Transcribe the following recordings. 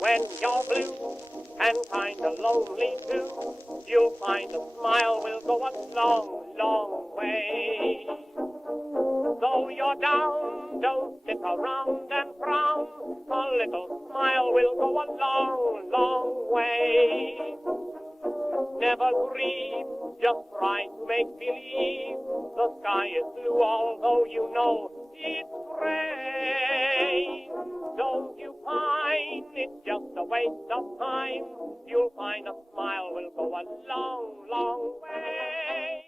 When you're blue and kinda lonely too, you'll find a smile will go a long, long way. Though you're down, don't sit around and frown. A little smile will go a long, long way. Never grieve, just try to make believe the sky is blue, although you know it's gray. Don't you find it's just a waste of time? You'll find a smile will go a long, long way.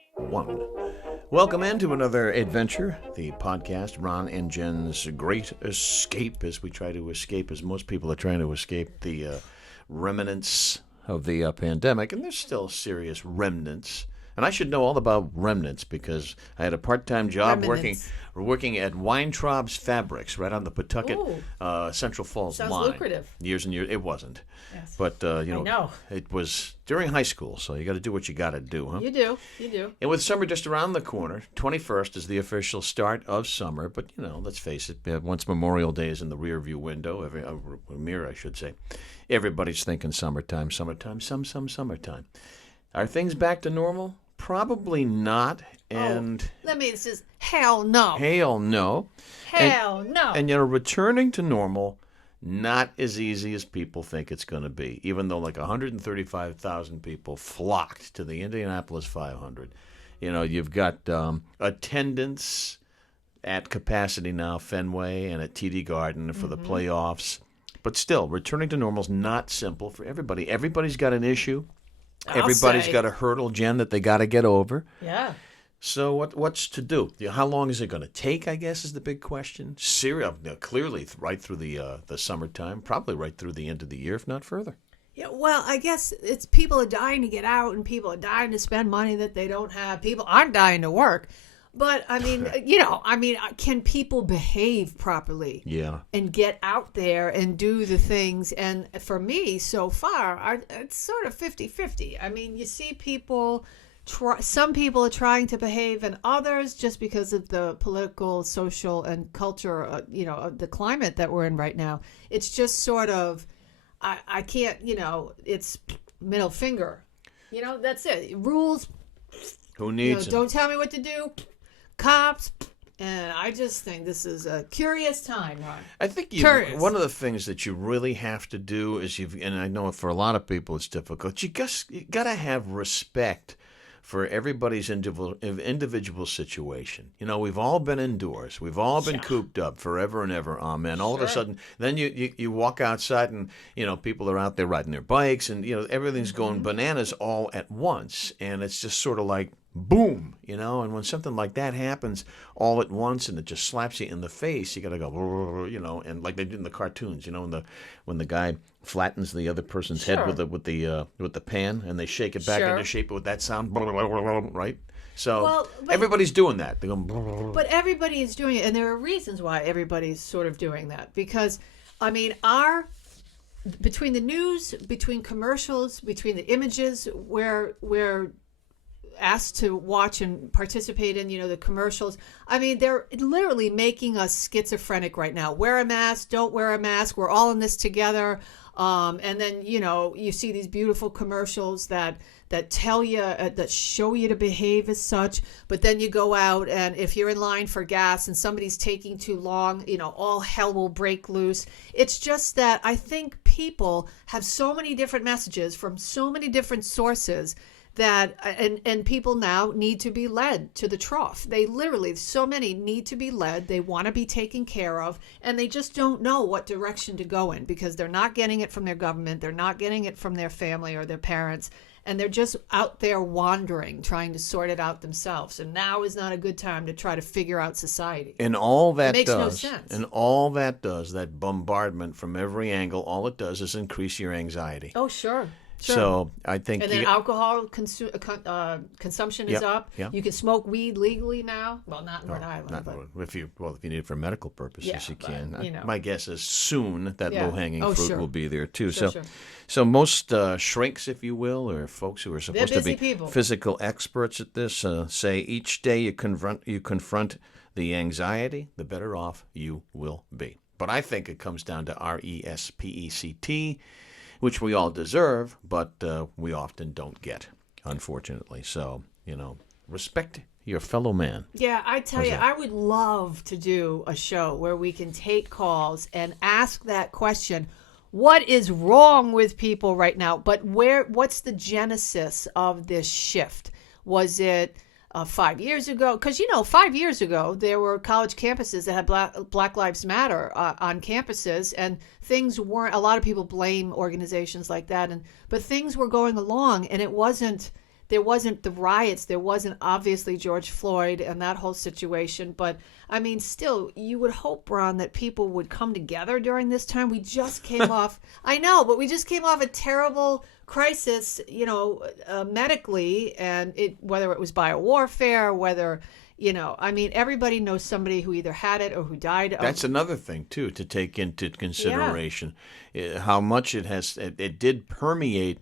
Welcome into another adventure, the podcast, Ron and Jen's Great Escape, as we try to escape, as most people are trying to escape the remnants of the pandemic, and there's still serious remnants. And I should know all about remnants because I had a part-time job working at Weintraub's Fabrics right on the Pawtucket Central Falls line. Sounds lucrative. Years and years. It wasn't. Yes. But, it was during high school, so you got to do what you got to do, huh? You do. And with summer just around the corner, 21st is the official start of summer. But, let's face it, once Memorial Day is in the rearview window, mirror, I should say, everybody's thinking summertime, summertime. Are things back to normal? Probably not. And this is hell no. Hell no. Hell no. And returning to normal, not as easy as people think it's going to be. Even though like 135,000 people flocked to the Indianapolis 500. You've got attendance at capacity now, Fenway and at TD Garden for the playoffs. But still, returning to normal is not simple for everybody. Everybody's got an issue. Everybody's got a hurdle, Jen, that they got to get over. Yeah. So what's to do? How long is it going to take, I guess, is the big question. Clearly right through the summertime, probably right through the end of the year, if not further. Yeah, well, I guess it's people are dying to get out and people are dying to spend money that they don't have. People aren't dying to work. But, can people behave properly? Yeah. And get out there and do the things? And for me, so far, it's sort of 50-50. I mean, you see people, some people are trying to behave and others, just because of the political, social, and culture, of the climate that we're in right now. It's just sort of, I can't, it's middle finger. That's it. Rules. Who needs them? Don't tell me what to do. Cops, and I just think this is a curious time, Ron. I think one of the things that you really have to do is and I know for a lot of people it's difficult, you got to have respect for everybody's individual situation. We've all been indoors. We've all been cooped up forever and ever. Amen. All of a sudden, then you walk outside and, people are out there riding their bikes and, everything's going bananas all at once. And it's just sort of like, boom, and when something like that happens all at once and it just slaps you in the face, you got to go, and like they do in the cartoons, when the guy flattens the other person's head with the pan and they shake it back into shape with that sound, right? So everybody's doing that. They go, but everybody is doing it, and there are reasons why everybody's sort of doing that. Because, between the news, between commercials, between the images where asked to watch and participate in, the commercials. They're literally making us schizophrenic right now. Wear a mask, don't wear a mask. We're all in this together. And then, you see these beautiful commercials that tell you, that show you to behave as such. But then you go out and if you're in line for gas and somebody's taking too long, all hell will break loose. It's just that I think people have so many different messages from so many different sources that and people now need to be led to the trough. They literally, so many need to be led. They want to be taken care of, and they just don't know what direction to go in because they're not getting it from their government. They're not getting it from their family or their parents, and they're just out there wandering, trying to sort it out themselves. And now is not a good time to try to figure out society. And all that makes no sense. And all that does, that bombardment from every angle, all it does is increase your anxiety. Oh, sure. Sure. So I think, And then alcohol consumption is up. Yeah. You can smoke weed legally now. Well, not in Rhode Island, not, but if you need it for medical purposes, Yeah, you but, can. you know. My guess is soon that Yeah. low-hanging Oh, fruit sure. will be there too. Sure, so, sure. so most shrinks, if you will, or folks who are supposed to busy be people. physical experts at this, say each day you confront the anxiety, the better off you will be. But I think it comes down to RESPECT, which we all deserve, but we often don't get, unfortunately. So, respect your fellow man. Yeah, I tell How's you, that? I would love to do a show where we can take calls and ask that question. What is wrong with people right now? But what's the genesis of this shift? Was it 5 years ago? Because, 5 years ago, there were college campuses that had Black Lives Matter on campuses, and things weren't, a lot of people blame organizations like that, but things were going along, and there wasn't the riots, there wasn't obviously George Floyd and that whole situation, but I mean, still, you would hope, Ron, that people would come together during this time. We just came off, I know, but we just came off a terrible crisis, medically, and whether it was biowarfare, whether, everybody knows somebody who either had it or who died. That's another thing, too, to take into consideration. How much it did permeate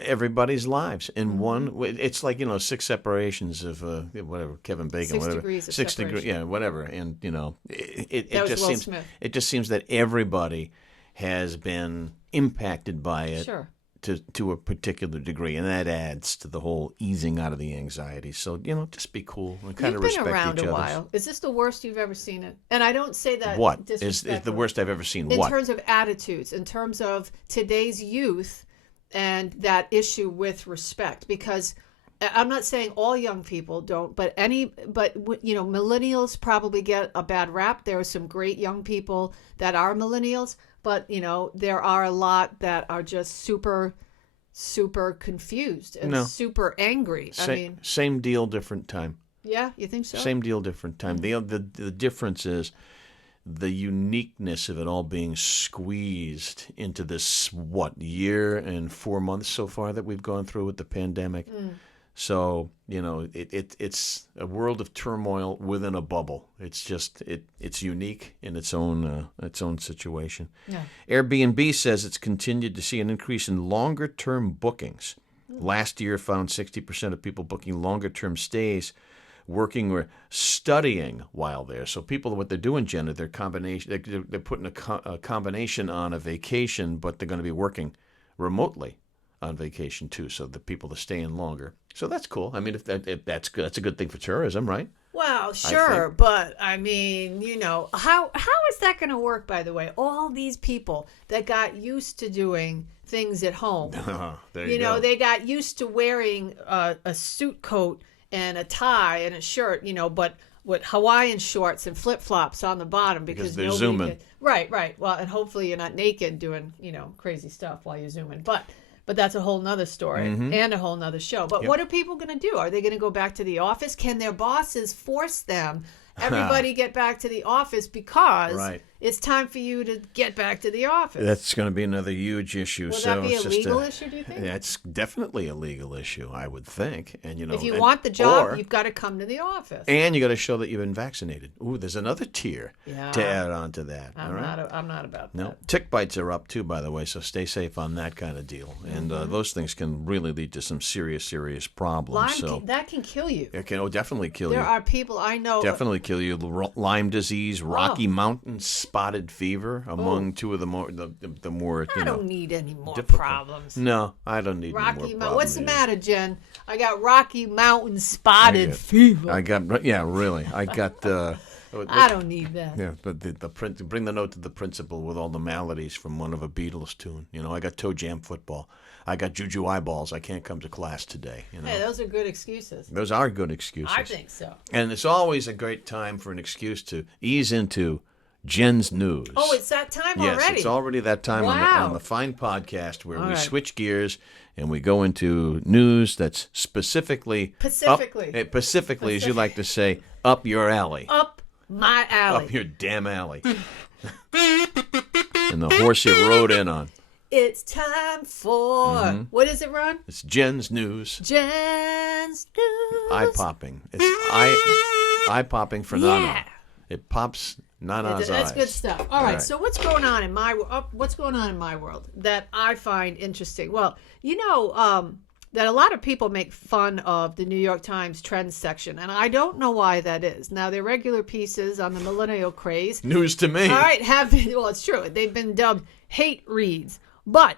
everybody's lives in one. It's like 6 separations of whatever, Kevin Bacon, 6 whatever, degrees of 6 separation. degrees, whatever, and it That was just Will seems Smith. it just seems that everybody has been impacted by it. Sure. To a particular degree, and that adds to the whole easing out of the anxiety. So, just be cool and kind of You've respect been around each a other. while. Is this the worst you've ever seen it? And I don't say that What is the disrespectfully. worst I've ever seen? In What? terms of attitudes, in terms of today's youth and that issue with respect, because I'm not saying all young people don't, but millennials probably get a bad rap. There are some great young people that are millennials, but there are a lot that are just super confused and super angry. Same deal, different time. Yeah, you think so? Same deal, different time. The difference is the uniqueness of it all being squeezed into this, year and 4 months so far that we've gone through with the pandemic. So, it's a world of turmoil within a bubble. It's just, it's unique in its own situation. Yeah. Airbnb says it's continued to see an increase in longer-term bookings. Last year found 60% of people booking longer-term stays, working or studying while there. So people, what they're doing, Jenna, they're putting a combination on a vacation, but they're going to be working remotely on vacation too, so the people are staying longer. So that's cool. I mean, if that's good, that's a good thing for tourism, right? Well, sure, but I mean, how is that going to work? By the way, all these people that got used to doing things at home, there you go. they got used to wearing a suit coat and a tie and a shirt, but with Hawaiian shorts and flip flops on the bottom because they're nobody zooming. Right. Well, and hopefully you're not naked doing crazy stuff while you're zooming, But that's a whole nother story and a whole nother show. But what are people going to do? Are they going to go back to the office? Can their bosses force them? Everybody get back to the office because it's time for you to get back to the office. That's going to be another huge issue. Will that be a legal issue, do you think? That's definitely a legal issue, I would think. And if you want the job, you've got to come to the office. And you got to show that you've been vaccinated. Ooh, there's another tier to add on to that. I'm not about that. No, tick bites are up too, by the way, so stay safe on that kind of deal. And those things can really lead to some serious problems. That can kill you. It can definitely kill you. There are people I know. Definitely kill you. Lyme disease, Rocky Mountain spotted fever, among two of the more I don't need any more difficult problems. No, I don't need Rocky any more Mountain. problems. What's the matter, Jen? I got Rocky Mountain spotted fever. I got really. I got I don't need that. Yeah, but bring the note to the principal with all the maladies from one of a Beatles tune. I got toe jam football. I got juju eyeballs. I can't come to class today. Hey, those are good excuses. Those are good excuses. I think so. And it's always a great time for an excuse to ease into Jen's News. Oh, it's that time already? Yes, it's already that time on the fine podcast where we switch gears and we go into news that's specifically, as you like to say, up your alley. Up my alley. Up your damn alley. And the horse you rode in on. It's time for what is it, Ron? It's Jen's News. Jen's News. Eye popping. It's eye popping for Nana. It pops Nana's That's eyes. good stuff. All right. So what's going on in my world that I find interesting? Well, you know that a lot of people make fun of the New York Times trends section, and I don't know why that is. Now, their regular pieces on the millennial craze. News to me. All right, have been, well, it's true. They've been dubbed hate reads. But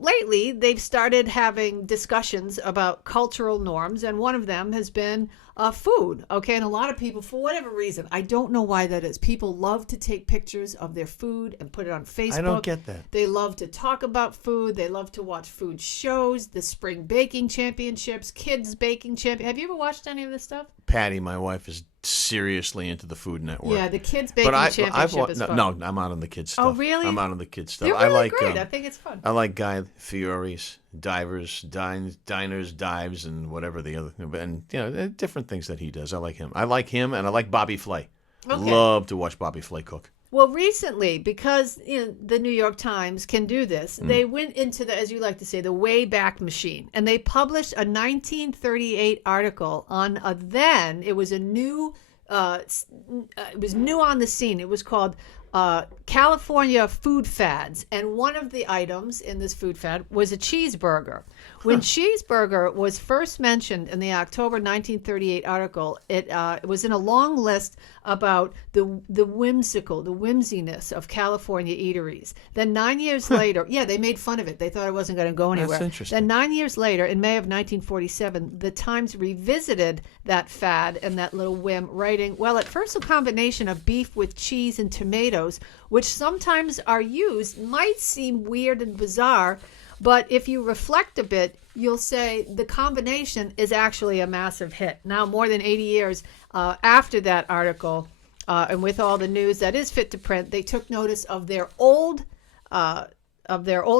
lately, they've started having discussions about cultural norms, and one of them has been food. Okay, and a lot of people, for whatever reason, I don't know why that is. People love to take pictures of their food and put it on Facebook. I don't get that. They love to talk about food. They love to watch food shows, the spring baking championships, kids baking champion. Have you ever watched any of this stuff? Patty, my wife, is seriously into the Food Network. Yeah, the kids baking championship is fun. No, I'm out on the kids stuff. Oh, really? I'm out on the kids stuff. They're really great. I think it's fun. I like Guy Fieri's Diners, Dives, and whatever the other, and different things that he does. I like him, and I like Bobby Flay. Okay. Love to watch Bobby Flay cook. Well, recently, because the New York Times can do this, they went into the, as you like to say, the Wayback Machine, and they published a 1938 article on it was a new, it was new on the scene. It was called California Food Fads, and one of the items in this food fad was a cheeseburger. When cheeseburger was first mentioned in the October 1938 article, it was in a long list about the whimsiness of California eateries. Then 9 years later, they made fun of it. They thought it wasn't going to go anywhere. That's interesting. Then 9 years later, in May of 1947, the Times revisited that fad and that little whim, writing, well, at first a combination of beef with cheese and tomatoes, which sometimes are used, might seem weird and bizarre, but if you reflect a bit, you'll say the combination is actually a massive hit. Now, more than 80 years after that article, and with all the news that is fit to print, they took notice of their old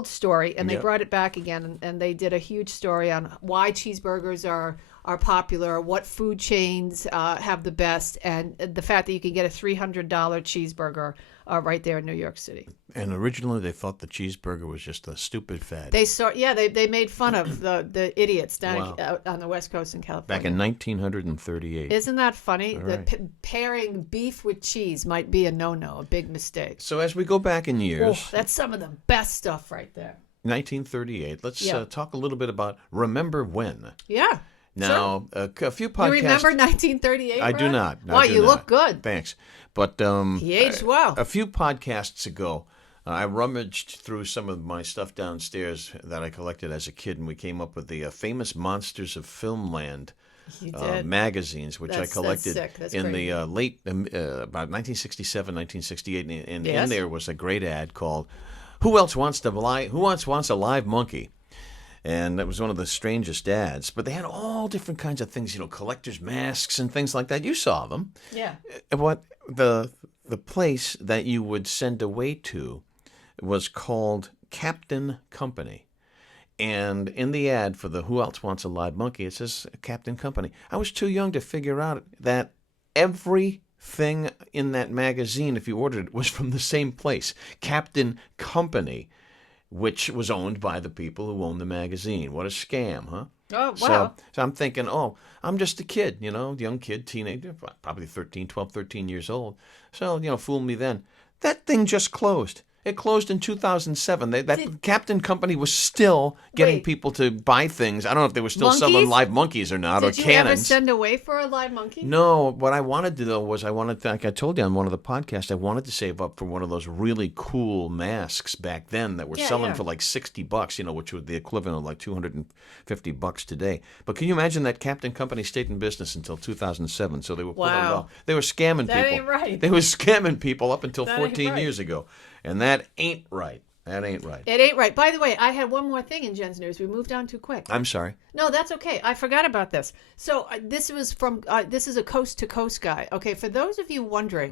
story, and they brought it back again, and they did a huge story on why cheeseburgers are popular, what food chains have the best, and the fact that you can get a $300 cheeseburger right there in New York City. And originally they thought the cheeseburger was just a stupid fad. They made fun of the idiots down out on the West Coast in California. Back in 1938. Isn't that funny? Right. Pairing beef with cheese might be a no-no, a big mistake. So as we go back in years... that's some of the best stuff right there. 1938. Let's talk a little bit about Remember When. Yeah. Now, a few podcasts... You remember 1938, I do not. Wow, you look good. Thanks. But he aged well. A few podcasts ago, I rummaged through some of my stuff downstairs that I collected as a kid, and we came up with the Famous Monsters of Filmland magazines, which I collected in the late, about 1967, 1968, and in there was a great ad called Who Wants a Live Monkey? And that was one of the strangest ads. But they had all different kinds of things, collector's masks and things like that. You saw them. Yeah. What the place that you would send away to was called Captain Company. And in the ad for the Who Else Wants a Live Monkey, it says Captain Company. I was too young to figure out that everything in that magazine, if you ordered it, was from the same place, Captain Company, which was owned by the people who owned the magazine. What a scam, huh? Oh, wow. So I'm thinking, I'm just a kid, young kid, teenager, probably 12, 13 years old. So, fool me then. That thing just closed. It closed in 2007. Captain Company was still getting people to buy things. I don't know if they were still selling live monkeys or not, or cannons. Did you ever send away for a live monkey? No. What I wanted to do, though, was like I told you on one of the podcasts, I wanted to save up for one of those really cool masks back then that were selling for like $60, which was the equivalent of like $250 today. But can you imagine that Captain Company stayed in business until 2007? So they were they were scamming people. That ain't right. They were scamming people up until 14 years ago. And that ain't right. That ain't right. It ain't right. By the way, I had one more thing in Jen's news. We moved on too quick. I'm sorry. No, that's okay. I forgot about this. So this was from, this is a coast-to-coast guy. Okay, for those of you wondering,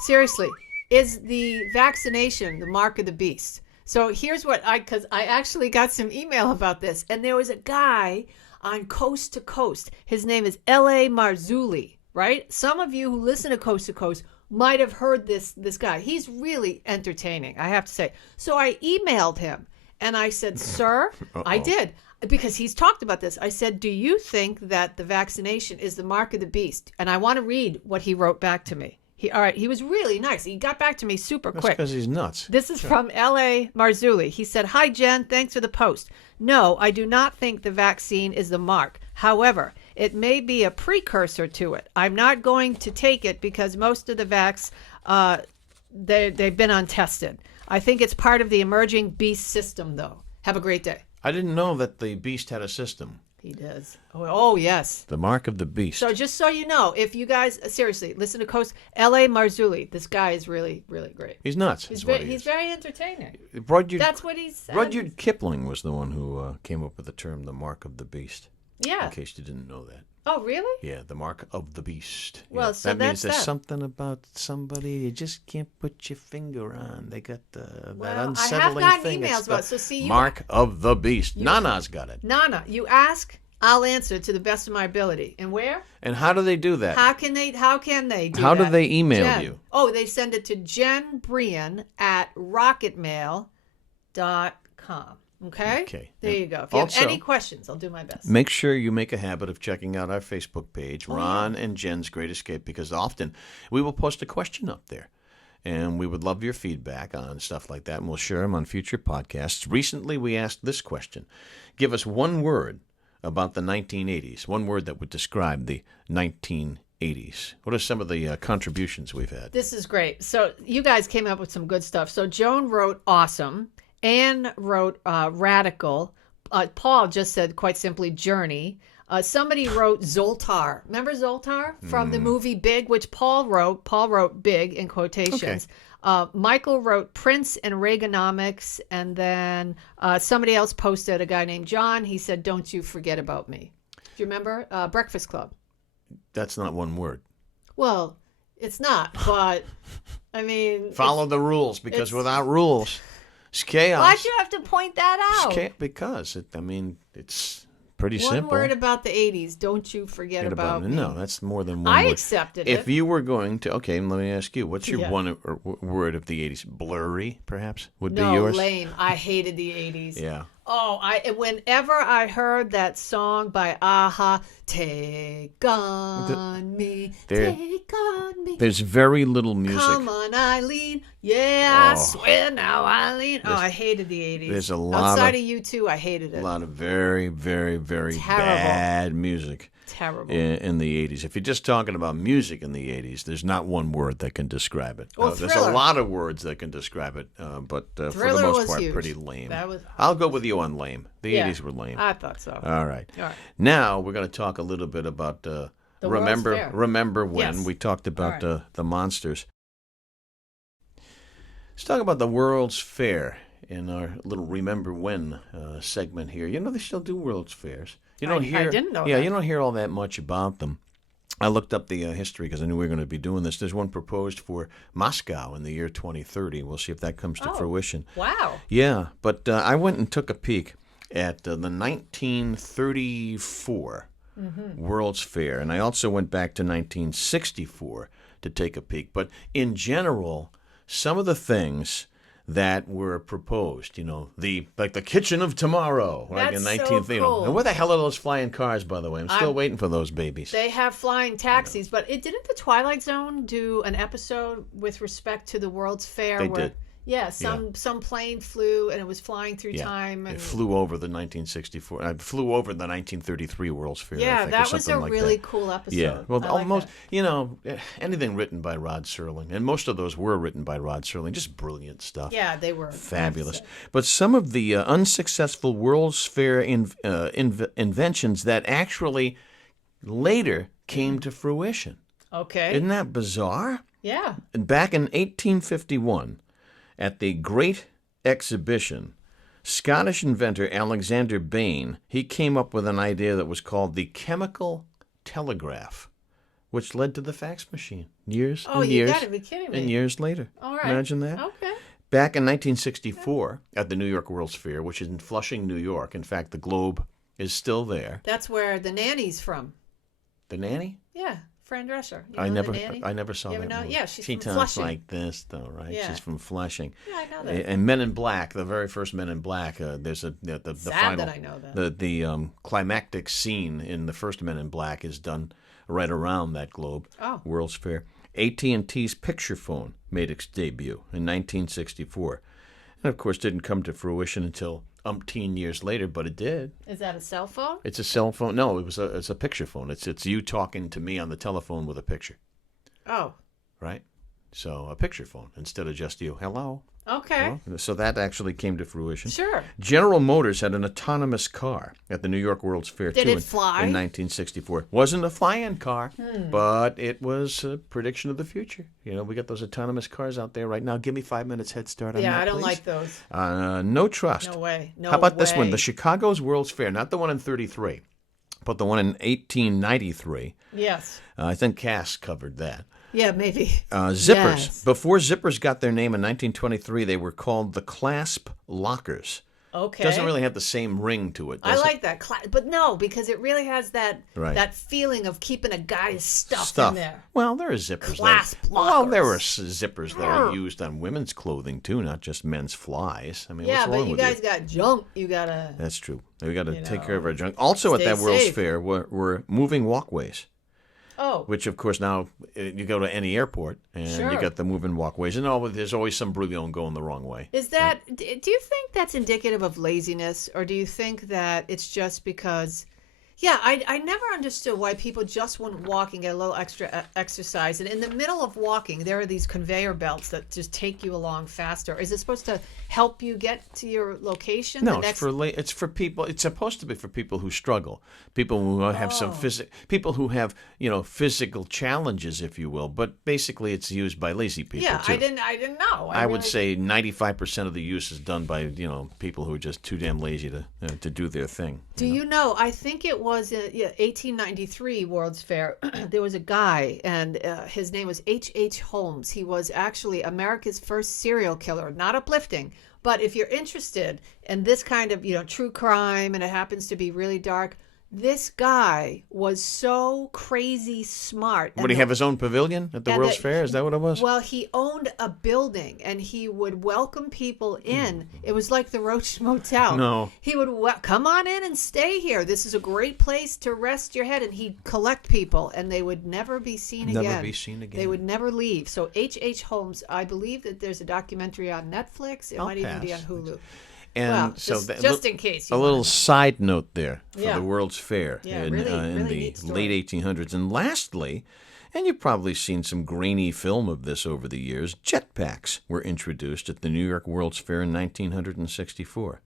seriously, is the vaccination the mark of the beast? So here's what because I actually got some email about this. And there was a guy on Coast to Coast. His name is L.A. Marzulli, right? Some of you who listen to Coast might have heard this guy. He's really entertaining, I have to say. So I emailed him and I said, sir, I did, because he's talked about this. I said, do you think that the vaccination is the mark of the beast? And I want to read what he wrote back to me. He was really nice. He got back to me super quick. That's because he's nuts. This is from L.A. Marzulli. He said, hi, Jen. Thanks for the post. No, I do not think the vaccine is the mark. However, it may be a precursor to it. I'm not going to take it because most of the vax, they've been untested. I think it's part of the emerging beast system, though. Have a great day. I didn't know that the beast had a system. He does. Oh, yes. The mark of the beast. So just so you know, if you guys, seriously, listen to Coast L.A. Marzulli. This guy is really, really great. He's nuts. He's very entertaining. That's what he said. Rudyard Kipling was the one who came up with the term the mark of the beast. Yeah. In case you didn't know that. Oh, really? Yeah, the mark of the beast. Well, yeah. so that means there's that. something about somebody you just can't put your finger on. They got that Well, unsettling I have thing. gotten emails It's about the it. So see, mark of the beast. Nana's got it. Nana, you ask, I'll answer to the best of my ability. And where? And how do they do that? How can they do How that? do they email Jen. you? Oh, they send it to Jen Brien at rocketmail.com. Okay? There you go. If you Also, have any questions, I'll do my best. Make sure you make a habit of checking out our Facebook page, Ron and Jen's Great Escape, because often we will post a question up there. And we would love your feedback on stuff like that, and we'll share them on future podcasts. Recently, we asked this question. Give us one word about the 1980s, one word that would describe the 1980s. What are some of the contributions we've had? This is great. So you guys came up with some good stuff. So Joan wrote awesome. Anne wrote radical. Paul just said, quite simply, journey. Somebody wrote Zoltar. Remember Zoltar from the movie Big, which Paul wrote. Paul wrote Big in quotations. Okay. Michael wrote Prince and Reaganomics. And then somebody else posted, a guy named John. He said, don't you forget about me. Do you remember? Breakfast Club. That's not one word. Well, it's not, but I mean... Follow the rules, because without rules, it's chaos. Why'd you have to point that out? Because, it's pretty simple. One word about the 80s. Don't you forget about me. No, that's more than one I word. accepted it. If you were going to... Okay, let me ask you. What's your one word of the 80s? Blurry, perhaps, would be yours? No, lame. I hated the 80s. Yeah. Oh, whenever I heard that song by Aha, Take On Me, Take On Me. There's very little music. Come on, Eileen. Yeah, I swear now, Eileen. I hated the 80s. There's a lot outside of U2, I hated it. A lot of very, very, very bad music. Terrible. In the 80s. If you're just talking about music in the 80s, there's not one word that can describe it. Well, there's a lot of words that can describe it, but for the most part, huge. pretty lame. I'll go with you on lame. The 80s were lame. I thought so. All right. Now we're going to talk a little bit about Remember When. Yes. We talked about the monsters. Let's talk about the World's Fair in our little Remember When segment here. You know, they still do World's Fairs. I didn't know that. You don't hear all that much about them. I looked up the history because I knew we were going to be doing this. There's one proposed for Moscow in the year 2030. We'll see if that comes to fruition. Wow. Yeah, but I went and took a peek at the 1934 World's Fair, and I also went back to 1964 to take a peek. But in general, some of the things that were proposed, like the kitchen of tomorrow, like in 19th. So cool. And where the hell are those flying cars, by the way? I'm still waiting for those babies. They have flying taxis, but didn't the Twilight Zone do an episode with respect to the World's Fair? They did. Yeah, some plane flew and it was flying through time. And it flew over the 1964. I flew over the 1933 World's Fair. Yeah, I think, that was a really cool episode. Yeah, well, almost anything written by Rod Serling, and most of those were written by Rod Serling. Just brilliant stuff. Yeah, they were fabulous. But some of the unsuccessful World's Fair inventions that actually later came to fruition. Okay, isn't that bizarre? Yeah. Back in 1851. At the Great Exhibition, Scottish inventor Alexander Bain, he came up with an idea that was called the chemical telegraph, which led to the fax machine years and years. You gotta be kidding me. And years later. All right. Imagine that. Okay. Back in 1964, at the New York World's Fair, which is in Flushing, New York. In fact, the Globe is still there. That's where the nanny's from. The nanny? Yeah. Fran Drescher. You I know, never, the nanny? I never saw You ever that know? movie. Yeah, she's she from talks Flushing. like this, though, right? Yeah. She's from Flushing. Yeah, I know that. And Men in Black, the very first Men in Black, there's the Sad final, that I know that. the climactic scene in the first Men in Black is done right around that globe. Oh. World's Fair. AT&T's picture phone made its debut in 1964, and of course didn't come to fruition until umpteen years later, but it did. Is that a cell phone? It's a cell phone. No, it's a picture phone. It's you talking to me on the telephone with a picture, Oh. right? So a picture phone instead of just you. Hello. Okay. Well, so that actually came to fruition. Sure. General Motors had an autonomous car at the New York World's Fair Did too it fly? in 1964. Wasn't a flying car, but it was a prediction of the future. You know, we got those autonomous cars out there right now. Give me 5 minutes head start on that, Yeah, I don't please. like those. No trust. No way. No How about this one? way. The Chicago's World's Fair, not the one in 33, but the one in 1893. Yes. I think Cass covered that. Yeah, maybe. Zippers. Yes. Before zippers got their name in 1923, they were called the clasp lockers. Okay. Doesn't really have the same ring to it, I does it? like that, but no, because it really has that Right. that feeling of keeping a guy's stuff in there. Well, there are zippers. Clasp Well, there were lockers. zippers that are used on women's clothing too, not just men's flies. I mean, Yeah, what's wrong but you with guys got junk. You gotta. That's true. We got to You take know, care of our junk. Also, at stay that World's safe. Fair were moving walkways, Oh, which of course now you go to any airport and you Sure. got the moving walkways, and there's always some brouillon going the wrong way. is that? Do you think that's indicative of laziness, or do you think that it's just because? Yeah, I never understood why people just wouldn't walk and get a little extra exercise. And in the middle of walking, there are these conveyor belts that just take you along faster. Is it supposed to help you get to your location? No, the it's for people. It's supposed to be for people who struggle, people who have some people who have physical challenges, if you will. But basically, it's used by lazy people Yeah, too. I didn't know. I would say 95% of the use is done by people who are just too damn lazy to do their thing. Do you know? I think it was 1893 World's Fair. There was a guy, and his name was H.H. Holmes. He was actually America's first serial killer. Not uplifting, but if you're interested in this kind of true crime, and it happens to be really dark, this guy was so crazy smart. Would he have his own pavilion at the and World's that Fair? Is that what it was? Well, he owned a building, and he would welcome people in. It was like the Roach Motel. No. He would come on in and stay here. This is a great place to rest your head. And he'd collect people, and they would never be seen again. Never be seen again. They would never leave. So H.H. Holmes, I believe that there's a documentary on Netflix. It I'll might even be on pass. Hulu. And Well, so just in case you a little wanna know. side note there for Yeah. the World's Fair Yeah, in, really in the neat story. late 1800s. And lastly, and you've probably seen some grainy film of this over the years, jetpacks were introduced at the New York World's Fair in 1964.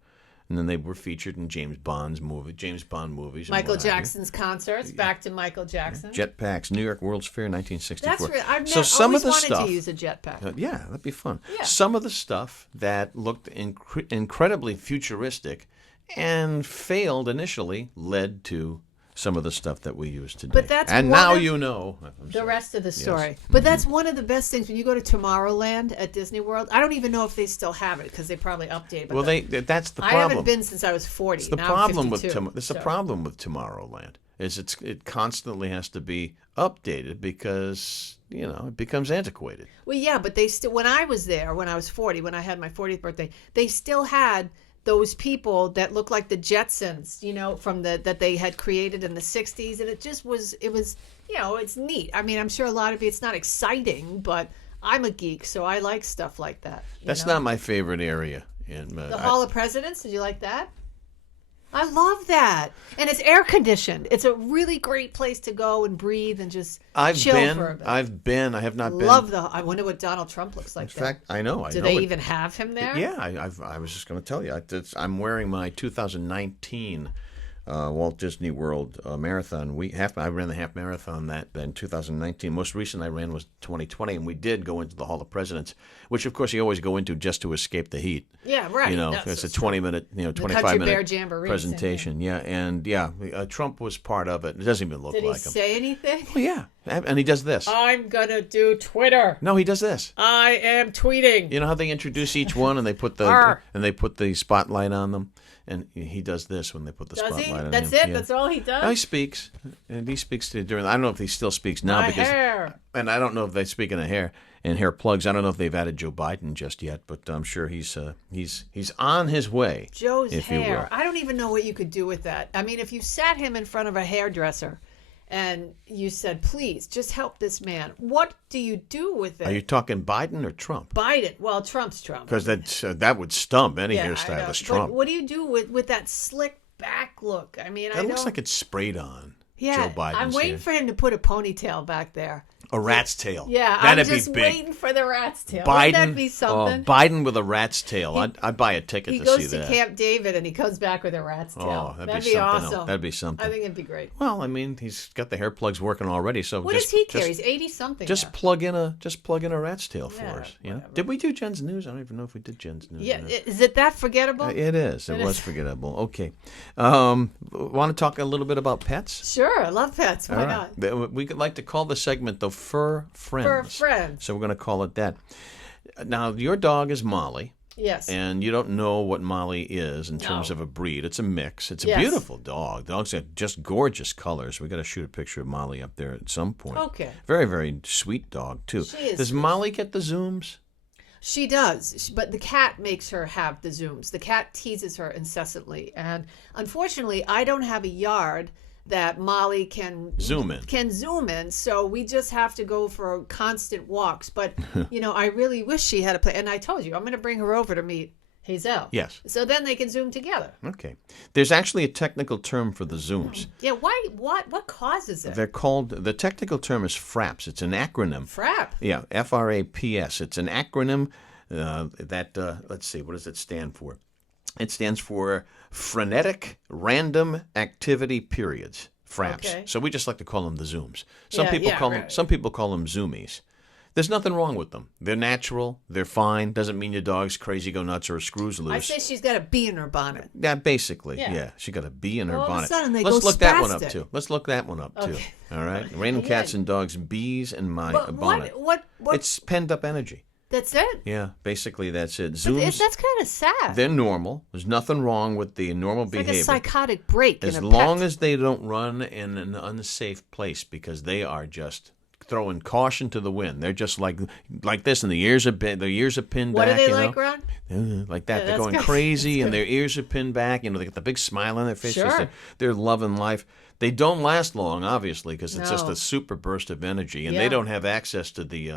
And then they were featured in James Bond movies. And Michael what have you. Jackson's concerts. Back to Michael Jackson. Jetpacks, New York World's Fair, 1964. That's real. I've so never, some always of the wanted stuff, to use a jetpack. yeah, that'd be fun. Yeah. Some of the stuff that looked incredibly futuristic and failed initially led to some of the stuff that we use today. But that's and one now of you know. The rest of the story. But that's one of the best things when you go to Tomorrowland at Disney World. I don't even know if they still have it because they probably updated. But Well, that's the I problem. haven't been since I was 40. It's the now problem I'm with 52, it's the so. problem with Tomorrowland is it constantly has to be updated because it becomes antiquated. Well, yeah, but they still. When I was there, when I was 40, when I had my 40th birthday, they still had those people that looked like the Jetsons, from that they had created in the 60s, and it was it's neat. I mean, I'm sure a lot of it's not exciting, but I'm a geek, so I like stuff like that. That's not my favorite area. The Hall of Presidents. Did you like that? I love that, and it's air conditioned. It's a really great place to go and breathe and just chill for a bit. I've been. I have not been. I wonder what Donald Trump looks like. In fact, I know. Do they even have him there? Yeah, I was just going to tell you. I'm wearing my 2019 Walt Disney World marathon. I ran the half marathon that in 2019. Most recent I ran was 2020, and we did go into the Hall of Presidents, which of course you always go into just to escape the heat. Yeah, right. It's a 20-minute, 25-minute presentation. Yeah, and Trump was part of it. It doesn't even look Did like he him. say anything? Well, yeah, and he does this. I'm gonna do Twitter. No, he does this. I am tweeting. You know how they introduce each one and they put the spotlight on them, And he does this when they put the Does spotlight he? on him. That's it? Yeah. That's all he does? No, he speaks. And he speaks to during. I don't know if he still speaks now My because. hair. And I don't know if they speak in hair and hair plugs. I don't know if they've added Joe Biden just yet, but I'm sure he's on his way. Joe's if you will. hair. I don't even know what you could do with that. I mean, if you sat him in front of a hairdresser and you said, please, just help this man, what do you do with it? Are you talking Biden or Trump? Biden. Well, Trump's Trump. Because that would stump any I know. hairstylist. But Trump. what do you do with that slick back look? I mean, That looks like it's sprayed on. yeah, Joe Biden's I'm waiting hair. for him to put a ponytail back there. A rat's tail. Yeah, That'd I'm just be big. waiting for the rat's tail. Biden, Wouldn't that be something? Biden with a rat's tail. I'd buy a ticket He to goes see to that. Camp David and he comes back with a rat's tail. Oh, that'd be something awesome. else. That'd be something. I think it'd be great. Well, I mean, he's got the hair plugs working already, so What just, does he care? Just, He's 80 something. just plug in a rat's tail for Yeah, us. You know? whatever. Did we do Jen's news? I don't even know if we did Jen's news. Yeah, or not. is it that forgettable? It is. It It was is. forgettable. Okay. Want to talk a little bit about pets? Sure, I love pets. Why All not? right. We could like to call the segment the Fur Friends. Fur Friends. So we're going to call it that. Now, your dog is Molly. Yes. And you don't know what Molly is in terms No. of a breed. It's a mix. It's a Yes. beautiful dog. Dogs have just gorgeous colors. We got to shoot a picture of Molly up there at some point. Okay. Very, very sweet dog, too. She is Does sweet. Molly get the zooms? She does, but the cat makes her have the zooms. The cat teases her incessantly, and unfortunately, I don't have a yard that Molly can Zoom in. So we just have to go for constant walks. But I really wish she had a place. And I told you, I'm going to bring her over to meet Hazel. Yes. So then they can zoom together. Okay. There's actually a technical term for the zooms. Yeah. Why? What causes it? They're called, the technical term is FRAPS. It's an acronym. Frap. Yeah, FRAPS. It's an acronym let's see, what does it stand for? It stands for Frenetic Random Activity Periods, FRAPS. Okay. So we just like to call them the zooms. Yeah, Some people call them zoomies. There's nothing wrong with them. They're natural. They're fine. Doesn't mean your dog's crazy, go nuts, or screws loose. I say she's got a bee in her bonnet. Yeah, basically. Yeah. Yeah. She got a bee in her All of a bonnet. sudden they Let's go look that one up spastic. too. Let's look that one up too. Okay. All right. Random Yeah. cats and dogs, bees in my But bonnet. what? It's pent up energy. That's it. Yeah, basically that's it. But Zooms, that's kind of sad. they're normal. There's nothing wrong with the normal It's behavior. like a psychotic break. As in a long pet. as they don't run in an unsafe place, because they are just throwing caution to the wind. They're just like this, and the ears are pinned What back. are they like, Ron? Like that. Yeah, They're that's going good. crazy, That's and good. their ears are pinned back. They got the big smile on their face. Sure. Just they're loving life. They don't last long, obviously, because it's just No. a super burst of energy, and Yeah. they don't have access to the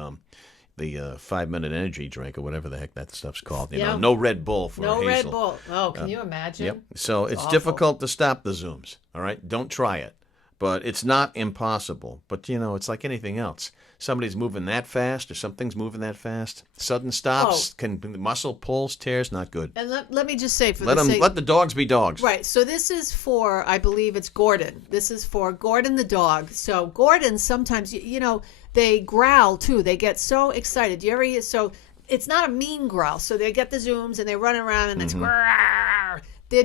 5-minute energy drink or whatever the heck that stuff's called. Yeah. No Red Bull for No Hazel. Red Bull. Oh, can you imagine? Yep. So it's awful. difficult to stop the zooms. All right. Don't try it. But it's not impossible. But, it's like anything else. Somebody's moving that fast or something's moving that fast. Sudden stops, can muscle pulls, tears, not good. And let me just say, Let the dogs be dogs. Right. So this is for, I believe it's Gordon. This is for Gordon the dog. So Gordon sometimes, they growl too. They get so excited. You ever hear? So it's not a mean growl. So they get the zooms and they run around and it's "Grrr." They're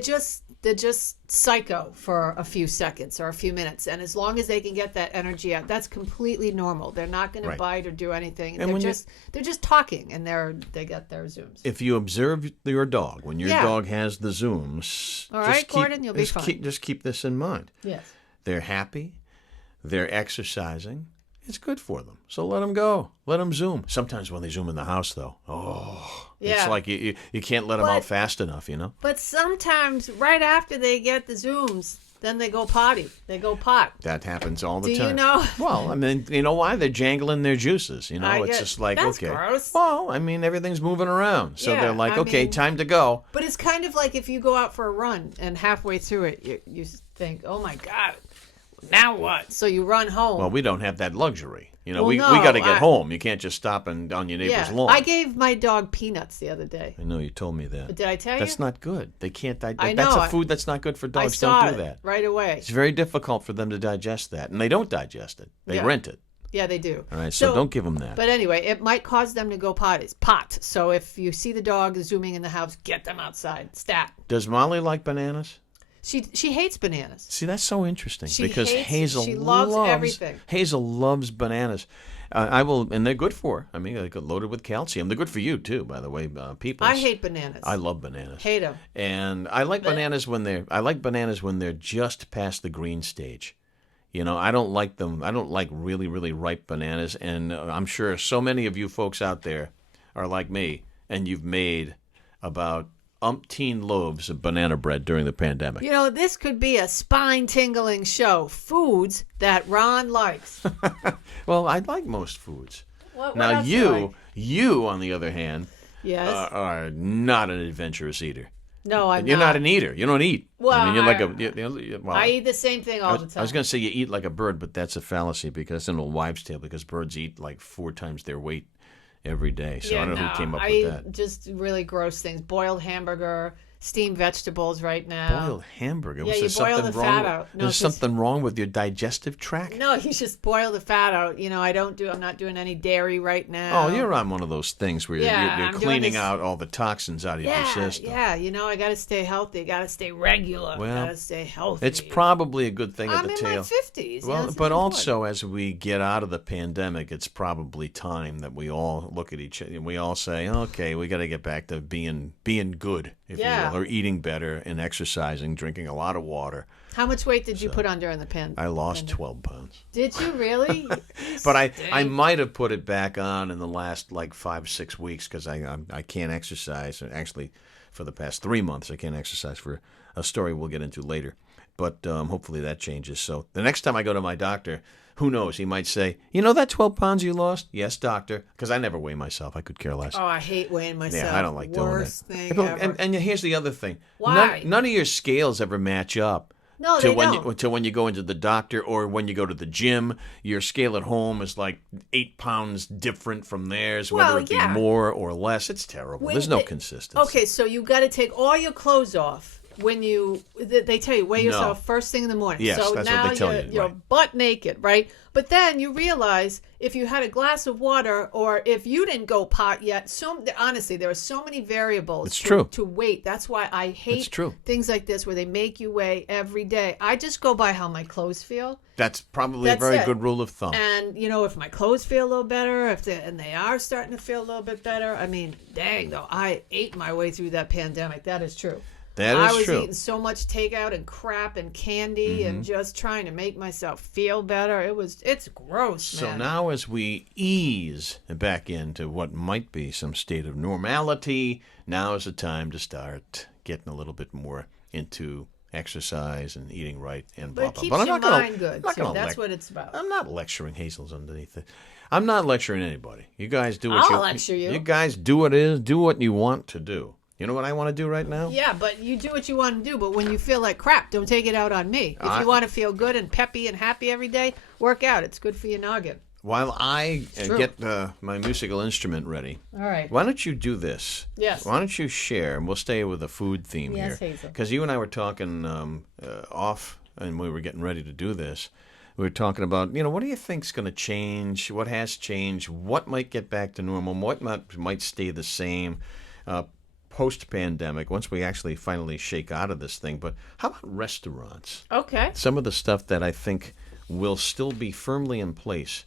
just psycho for a few seconds or a few minutes, and as long as they can get that energy out, that's completely normal. They're not going to Right. bite or do anything. And They're just talking, and they get their zooms. If you observe your dog, when your Yeah. dog has the zooms, All right, Gordon, you'll be fine. Just keep this in mind. Yes. They're happy. They're exercising. It's good for them. So let them go. Let them zoom. Sometimes when they zoom in the house, though, it's Yeah. like you can't let them But- out fast enough, But sometimes, right after they get the zooms, then they go potty. They go pot. That happens all the Do time. you know? Well, I mean, you know why? They're jangling their juices. I It's get- just like, that's okay. gross. Well, I mean, everything's moving around. So Yeah, they're like, I okay, mean- time to go. But it's kind of like if you go out for a run and halfway through it, you think, oh my God, now what? So you run home. Well, we don't have that luxury. Well, we no, got to get I- home. You can't just stop on your neighbor's lawn. I gave my dog peanuts the other day. I know you told me that. Did I tell you? That's not good. They can't digest. I That's know. a food that's not good for I dogs. saw Don't do it that. right away. It's very difficult for them to digest that, and they don't digest it. They Yeah. rent it. Yeah, they do. All right, so don't give them that. But anyway, it might cause them to go pot. So if you see the dog zooming in the house, get them outside. Stat. Does Molly like bananas? She hates bananas. See, that's so interesting because she loves everything. Hazel loves bananas. I will, and they're good for her. I mean, they're loaded with calcium. They're good for you too, by the way, people. I hate bananas. I love bananas. Hate them. And I like bananas when they're just past the green stage. You know, I don't like them. I don't like really, really ripe bananas. And I'm sure so many of you folks out there are like me, and you've made about umpteen loaves of banana bread during the pandemic. You know, this could be a spine-tingling show. Foods that Ron likes. Well, I like most foods. What Now else you like? you on the other hand, Yes. are not an adventurous eater. No, I'm You're not an eater. You don't eat. Well, I mean, you're I eat the same thing all the time. I was going to say you eat like a bird, but that's a fallacy because it's an old wives' tale because birds eat like 4 times their weight every day. So I don't know who came up with that. I eat just really gross things. Boiled hamburger, steamed vegetables right now. Boiled hamburger? Yeah, you boil the fat out. No, There's something wrong with your digestive tract? No, you just boil the fat out. You know, I'm not doing any dairy right now. Oh, you're on one of those things where you're cleaning out all the toxins out of your system. Yeah, you know, I got to stay healthy. I got to stay regular. Well, I got to stay healthy. It's probably a good thing at the tail. I'm in my 50s. Well, but also as we get out of the pandemic, it's probably time that we all look at each other and we all say, okay, we got to get back to being good, if you will, or eating better and exercising, drinking a lot of water. How much weight did you put on during the pandemic? I lost 12 pounds. Did you really? But I might have put it back on in the last like 5-6 weeks because I can't exercise. Actually, for the past 3 months, I can't exercise for a story we'll get into later. But hopefully that changes. So the next time I go to my doctor, who knows? He might say, you know that 12 pounds you lost? Yes, doctor. Because I never weigh myself. I could care less. Oh, I hate weighing myself. Yeah, I don't like doing that. Worst thing ever. And here's the other thing. Why? None of your scales ever match up. No, to they when don't. to when you go into the doctor or when you go to the gym. Your scale at home is like 8 pounds different from theirs, whether it be more or less. It's terrible. There's no consistency. Okay, so you got to take all your clothes off when they tell you weigh yourself first thing in the morning. Yes, so that's now what they tell you. You're butt naked, right? But then you realize if you had a glass of water or if you didn't go pot yet, honestly, there are so many variables to weight. That's why I hate things like this where they make you weigh every day. I just go by how my clothes feel. That's probably a very good rule of thumb. And, you know, if my clothes feel a little better, and they are starting to feel a little bit better, I mean, dang, though, I ate my way through that pandemic. That is true. I was eating so much takeout and crap and candy and just trying to make myself feel better. It's gross, man. So now as we ease back into what might be some state of normality, now is the time to start getting a little bit more into exercise and eating right and blah, but blah. It But keeps I'm your not mind good, too. That's what it's about. I'm not lecturing Hazel's underneath it. I'm not lecturing anybody. You guys do what I'll lecture you. You guys do what you want to do. You know what I want to do right now? Yeah, but you do what you want to do. But when you feel like crap, don't take it out on me. If you want to feel good and peppy and happy every day, work out. It's good for your noggin. While I get my musical instrument ready, all right. Why don't you do this? Yes. Why don't you share, and we'll stay with a food theme here. Hazel. Because you and I were talking off, and we were getting ready to do this. We were talking about, what do you think's going to change? What has changed? What might get back to normal? What might stay the same? Post-pandemic, once we actually finally shake out of this thing. But how about restaurants? Okay. Some of the stuff that I think will still be firmly in place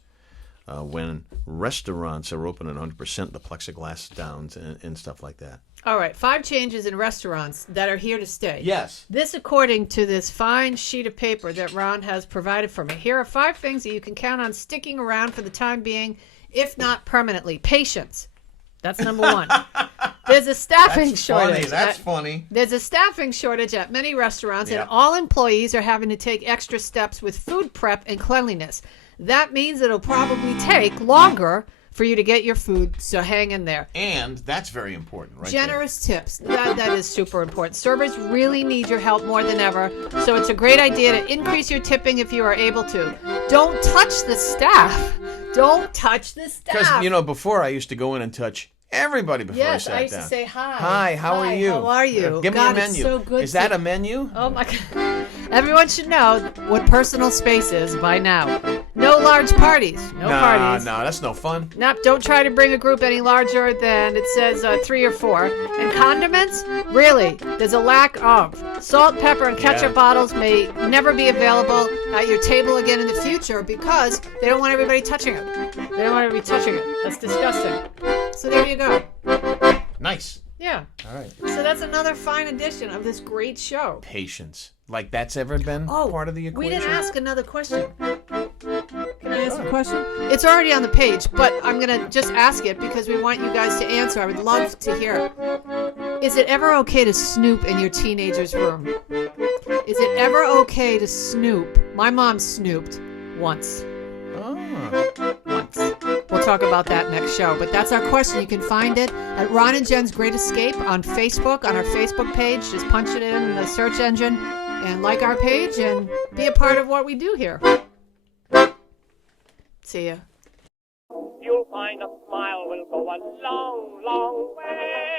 when restaurants are open at 100%, the plexiglass downs and stuff like that. All right. 5 changes in restaurants that are here to stay. Yes. This according to this fine sheet of paper that Ron has provided for me. Here are 5 things that you can count on sticking around for the time being, if not permanently. Patience. That's number 1. There's a staffing shortage. That's funny. There's a staffing shortage at many restaurants, and all employees are having to take extra steps with food prep and cleanliness. That means it'll probably take longer for you to get your food, so hang in there. And that's very important, right? Generous tips. That is super important. Servers really need your help more than ever, so it's a great idea to increase your tipping if you are able to. Don't touch the staff. Don't touch the staff. Because, before I used to go in and touch everybody before I sat down. Yes, I used to say hi. Hi, how are you? How are you? Give me a menu. It's so good Is that a menu? Oh, my God. Everyone should know what personal space is by now. No large parties. No parties. No, that's no fun. Nope, don't try to bring a group any larger than, it says, 3 or 4. And condiments? Really, there's a lack of. Salt, pepper, and ketchup bottles may never be available at your table again in the future because they don't want everybody touching it. They don't want everybody touching it. That's disgusting. So there you go. Nice. Yeah. All right. So that's another fine edition of this great show. Patience. Like that's ever been part of the equation? We didn't ask another question. Can I ask a question? It's already on the page, but I'm going to just ask it because we want you guys to answer. I would love to hear it. Is it ever okay to snoop in your teenager's room? Is it ever okay to snoop? My mom snooped once. Once. We'll talk about that next show. But that's our question. You can find it at Ron and Jen's Great Escape on Facebook, on our Facebook page. Just punch it in the search engine and like our page and be a part of what we do here. See ya. You'll find a smile will go a long, long way.